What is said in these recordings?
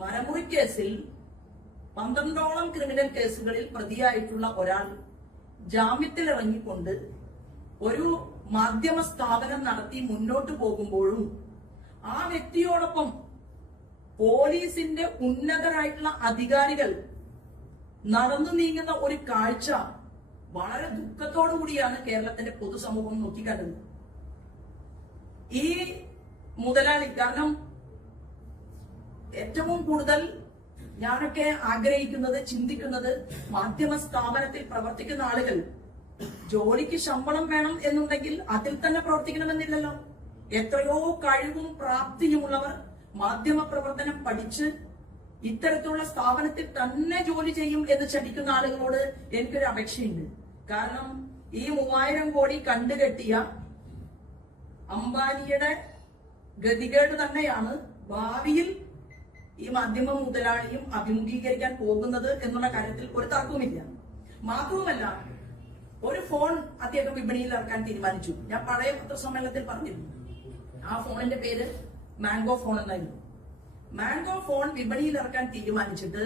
മരമുറി കേസിൽ 12ഓളം ക്രിമിനൽ കേസുകളിൽ പ്രതിയായിട്ടുള്ള ഒരാൾ ജാമ്യത്തിൽ ഇറങ്ങിക്കൊണ്ട് ഒരു മാധ്യമ സ്ഥാപനം നടത്തി മുന്നോട്ട് പോകുമ്പോഴും ആ വ്യക്തിയോടൊപ്പം പോലീസിന്റെ ഉന്നതരായിട്ടുള്ള അധികാരികൾ നടന്നു നീങ്ങുന്ന ഒരു കാഴ്ച വളരെ ദുഃഖത്തോടു കൂടിയാണ് കേരളത്തിന്റെ പൊതുസമൂഹം നോക്കിക്കണ്ടത്. ഈ മുതലാളി, കാരണം ഏറ്റവും കൂടുതൽ ഞാനൊക്കെ ആഗ്രഹിക്കുന്നത്, ചിന്തിക്കുന്നത്, മാധ്യമ സ്ഥാപനത്തിൽ പ്രവർത്തിക്കുന്ന ആളുകൾ ജോലിക്ക് ശമ്പളം വേണം എന്നുണ്ടെങ്കിൽ അതിൽ തന്നെ പ്രവർത്തിക്കണമെന്നില്ലല്ലോ. എത്രയോ കഴിവും പ്രാപ്തിയുമുള്ളവർ മാധ്യമ പ്രവർത്തനം പഠിച്ച് ഇത്തരത്തിലുള്ള സ്ഥാപനത്തിൽ തന്നെ ജോലി ചെയ്യും എന്ന് ചടിക്കുന്ന ആളുകളോട് എനിക്കൊരു അപേക്ഷയുണ്ട്. കാരണം ഈ 3000 കോടി കണ്ടുകെട്ടിയ അംബാനിയുടെ ഗതികേട് തന്നെയാണ് ഭാവിയിൽ ഈ മാധ്യമ മുതലാളിയും അഭിമുഖീകരിക്കാൻ പോകുന്നത് എന്നുള്ള കാര്യത്തിൽ ഒരു തർക്കവുമില്ല. മാത്രവുമല്ല, ഒരു ഫോൺ അദ്ദേഹം വിപണിയിൽ ഇറക്കാൻ തീരുമാനിച്ചു. ഞാൻ പഴയ പത്രസമ്മേളനത്തിൽ പറഞ്ഞിരുന്നു. ആ ഫോണിന്റെ പേര് മാംഗോ ഫോൺ എന്നായിരുന്നു. മാംഗോ ഫോൺ വിപണിയിൽ ഇറക്കാൻ തീരുമാനിച്ചിട്ട്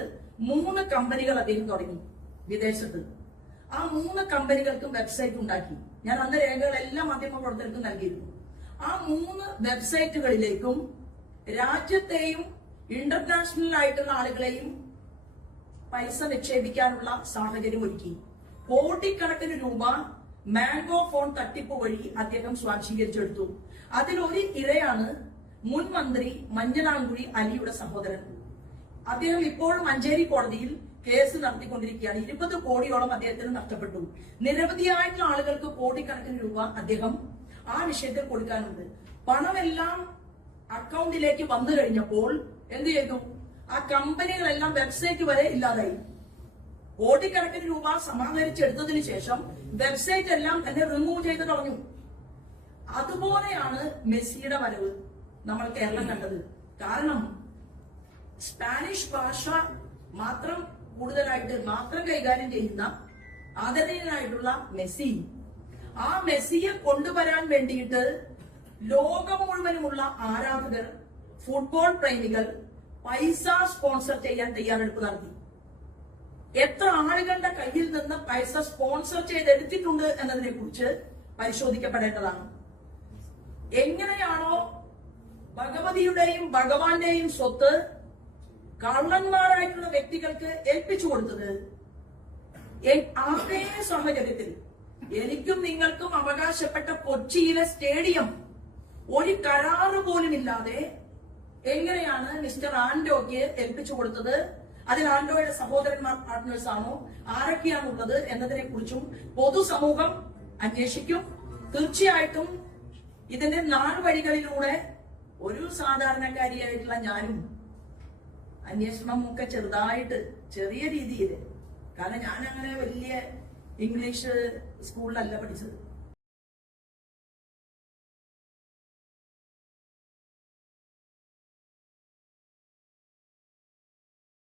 3 കമ്പനികൾ അദ്ദേഹം തുടങ്ങി വിദേശത്ത്. ആ 3 കമ്പനികൾക്കും വെബ്സൈറ്റ് ഉണ്ടാക്കി. ഞാൻ അന്ന് രേഖകളെല്ലാം മാധ്യമ പ്രവർത്തകർക്കും നൽകിയിരുന്നു. ആ 3 വെബ്സൈറ്റുകളിലേക്കും രാജ്യത്തെയും ഇന്റർനാഷണൽ ആയിട്ടുള്ള ആളുകളെയും പൈസ നിക്ഷേപിക്കാനുള്ള സാഹചര്യം ഒരുക്കി. കോടിക്കണക്കിന് രൂപ മാംഗോ ഫോൺ തട്ടിപ്പ് വഴി അദ്ദേഹം സ്വാംശീകരിച്ചെടുത്തു. അതിലൊരു ഇരയാണ് മുൻ മന്ത്രി മഞ്ഞളാംകുഴി അലിയുടെ സഹോദരൻ. അദ്ദേഹം ഇപ്പോഴും മഞ്ചേരി കോടതിയിൽ കേസ് നടത്തിക്കൊണ്ടിരിക്കുകയാണ്. 20 കോടിയോളം അദ്ദേഹത്തിന് നഷ്ടപ്പെട്ടു. നിരവധിയായിട്ടുള്ള ആളുകൾക്ക് കോടിക്കണക്കിന് രൂപ അദ്ദേഹം ആ വിഷയത്തിൽ കൊടുക്കാനുണ്ട്. പണമെല്ലാം അക്കൗണ്ടിലേക്ക് വന്നു കഴിഞ്ഞപ്പോൾ എന്ത് ചെയ്തു? ആ കമ്പനികളെല്ലാം വെബ്സൈറ്റ് വരെ ഇല്ലാതായി. കോടിക്കണക്കിന് രൂപ സമാഹരിച്ചെടുത്തതിന് ശേഷം വെബ്സൈറ്റ് എല്ലാം തന്നെ റിമൂവ് ചെയ്ത് കളഞ്ഞു. അതുപോലെയാണ് മെസ്സിയുടെ വരവ് നമ്മൾ കേരളം കണ്ടത്. കാരണം സ്പാനിഷ് ഭാഷ മാത്രം കൈകാര്യം ചെയ്യുന്ന ആദരണീയനായിട്ടുള്ള മെസ്സി, ആ മെസ്സിയെ കൊണ്ടുവരാൻ വേണ്ടിയിട്ട് ലോകം മുഴുവനുമുള്ള ആരാധകർ, ഫുട്ബോൾ പ്രേമികൾ പൈസ സ്പോൺസർ ചെയ്യാൻ തയ്യാറെടുപ്പ് നടത്തി. എത്ര ആളുകളുടെ കയ്യിൽ നിന്ന് പൈസ സ്പോൺസർ ചെയ്തെടുത്തിട്ടുണ്ട് എന്നതിനെ കുറിച്ച് പരിശോധിക്കപ്പെടേണ്ടതാണ്. എങ്ങനെയാണോ ഭഗവതിയുടെയും ഭഗവാന്റെയും സ്വത്ത് കള്ളന്മാരായിട്ടുള്ള വ്യക്തികൾക്ക് ഏൽപ്പിച്ചു കൊടുത്തത്, അതേ സാഹചര്യത്തിൽ എനിക്കും നിങ്ങൾക്കും അവകാശപ്പെട്ട കൊച്ചിയിലെ സ്റ്റേഡിയം ഒരു കരാറ് പോലും ഇല്ലാതെ എങ്ങനെയാണ് മിസ്റ്റർ ആന്റോയ്ക്ക് ഏൽപ്പിച്ചു കൊടുത്തത്? അതിൽ ആന്റോയുടെ സഹോദരന്മാർ പാർട്ട്നേഴ്സ് ആണോ, ആരൊക്കെയാണുള്ളത് എന്നതിനെ കുറിച്ചും പൊതുസമൂഹം അന്വേഷിക്കും. തീർച്ചയായിട്ടും ഇതിന്റെ നാൾവഴികളിലൂടെ ഒരു സാധാരണക്കാരിയായിട്ടുള്ള ഞാനും അന്വേഷണം ഒക്കെ ചെറിയ രീതിയിൽ, കാരണം ഞാൻ അങ്ങനെ വലിയ ഇംഗ്ലീഷ് സ്കൂളിലല്ല പഠിച്ചത്.